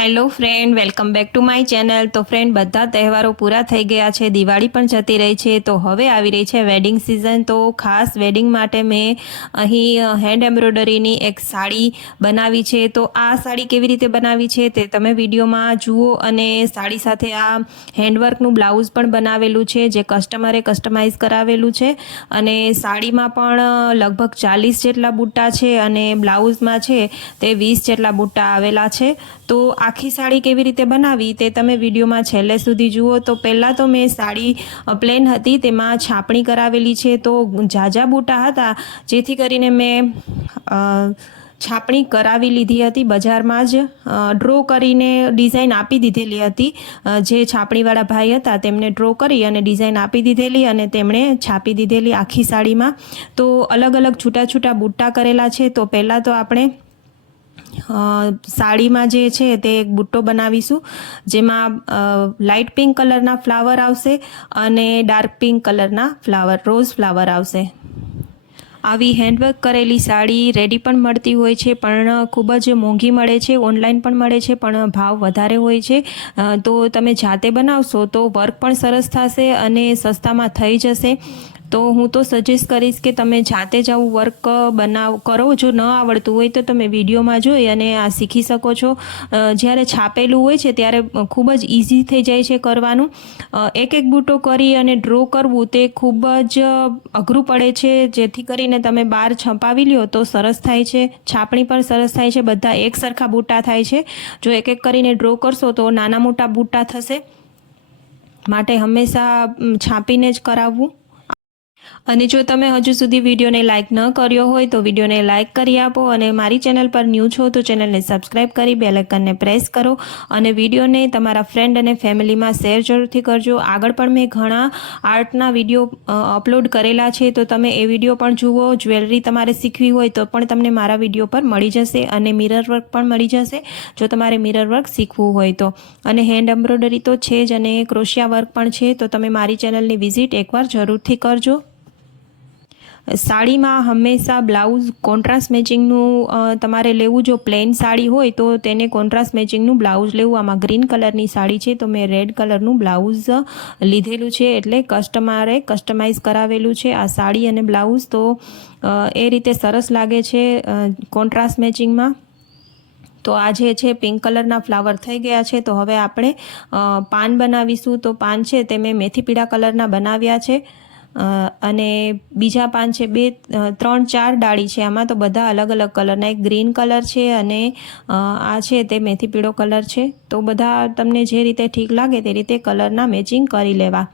Hello friend, welcome back to my channel. તો friend, બધા તહેવારો પૂરા થઈ ગયા છે, દિવાળી પણ જતી રહી છે, તો હવે આવી રહી છે વેડિંગ સિઝન। તો ખાસ વેડિંગ માટે મેં અહીં હેન્ડ એમ્બ્રોઇડરીની એક સાડી બનાવી છે। તો આ સાડી કેવી રીતે બનાવી છે તે તમે વિડીયોમાં જુઓ, અને સાડી સાથે આ હેન્ડવર્કનું બ્લાઉઝ પણ બનાવેલું છે, જે કસ્ટમરે કસ્ટમાઇઝ કરાવેલું છે। અને સાડીમાં પણ લગભગ 40 જેટલા બુટ્ટા છે, અને બ્લાઉઝમાં છે તે 20 જેટલા બુટ્ટા આવેલા છે। તો આખી સાડી કેવી રીતે બનાવી તે તમે વિડીયોમાં છેલ્લે સુધી જુઓ। તો પહેલાં તો મેં સાડી પ્લેન હતી, તેમાં છાપણી કરાવેલી છે। તો ઝાઝા બુટ્ટા હતા, જેથી કરીને મેં છાપણી કરાવી લીધી હતી બજારમાં જ, ડ્રો કરીને ડિઝાઇન આપી દીધેલી હતી। જે છાપણીવાળા ભાઈ હતા તેમને ડ્રો કરી અને ડિઝાઇન આપી દીધેલી, અને તેમણે છાપી દીધેલી આખી સાડીમાં। તો અલગ અલગ છૂટા છૂટા બુટ્ટા કરેલા છે। તો પહેલાં તો આપણે સાડીમાં જે છે તે એક બુટ્ટો બનાવીશું, જેમાં લાઇટ પિંક કલરના ફ્લાવર આવશે અને ડાર્ક પિંક કલરના રોઝ ફ્લાવર આવશે। આવી હેન્ડવર્ક કરેલી સાડી રેડી પણ મળતી હોય છે, પણ ખૂબ જ મોંઘી મળે છે। ઓનલાઈન પણ મળે છે, પણ ભાવ વધારે હોય છે। તો તમે જાતે બનાવશો તો વર્ક પણ સરસ થશે અને સસ્તામાં થઈ જશે। તો હું તો સજેસ્ટ કરીશ કે તમે જાતે જ આવું વર્ક કરો। જો ન આવડતું હોય તો તમે વિડીયોમાં જોઈ અને આ શીખી શકો છો। જ્યારે છાપેલું હોય છે ત્યારે ખૂબ જ ઇઝી થઈ જાય છે કરવાનું। એક એક બુટ્ટો કરી અને ડ્રો કરવું તે ખૂબ જ અઘરું પડે છે, જેથી કરીને તમે બહાર છપાવી લ્યો તો સરસ થાય છે, છાપણી પણ સરસ થાય છે, બધા એક સરખા બુટ્ટા થાય છે। જો એક એક કરીને ડ્રો કરશો તો નાના મોટા બુટ્ટા થશે, માટે હંમેશા છાપીને જ કરાવવું। અને જો તમે હજુ સુધી વિડીયોને લાઇક ન કર્યો હોય તો વિડીયોને લાઇક કરી આપો, અને મારી ચેનલ પર ન્યૂ છો તો ચેનલને સબસ્ક્રાઈબ કરી બેલ આઇકનને પ્રેસ કરો, અને વિડીયોને તમારા ફ્રેન્ડ અને ફેમિલીમાં શેર જરૂરથી કરજો। આગળ પણ મેં ઘણા આર્ટના વિડીયો અપલોડ કરેલા છે, તો તમે એ વિડીયો પણ જુઓ। જ્વેલરી તમારે શીખવી હોય તો પણ તમને મારા વિડીયો પર મળી જશે, અને મિરર વર્ક પણ મળી જશે જો તમારે મિરર વર્ક શીખવું હોય તો। અને હેન્ડ એમ્બ્રોઇડરી તો છે જ, અને ક્રોશિયા વર્ક પણ છે, તો તમે મારી ચેનલની વિઝિટ એકવાર જરૂરથી કરજો। સાડીમાં હંમેશા બ્લાઉઝ કોન્ટ્રાસ્ટ મેચિંગનું તમારે લેવું। જો પ્લેન સાડી હોય તો તેને કોન્ટ્રાસ્ટ મેચિંગનું બ્લાઉઝ લેવું। આમાં ગ્રીન કલરની સાડી છે, તો મેં રેડ કલરનું બ્લાઉઝ લીધેલું છે, એટલે કસ્ટમરે કસ્ટમાઇઝ કરાવેલું છે આ સાડી અને બ્લાઉઝ। તો એ રીતે સરસ લાગે છે કોન્ટ્રાસ્ટ મેચિંગમાં। તો આ જે છે પિંક કલરના ફ્લાવર થઈ ગયા છે। તો હવે આપણે પાન બનાવીશું। તો પાન છે તે મેં મેથી પીળા કલરના બનાવ્યા છે, અને બીજા પાન છે 3-4 ડાળી છે આમાં, તો બધા અલગ અલગ કલરના। એક ગ્રીન કલર છે, અને આ છે તે મેથી પીળો કલર છે। તો બધા તમને જે રીતે ઠીક લાગે તે રીતે કલરના મેચિંગ કરી લેવા।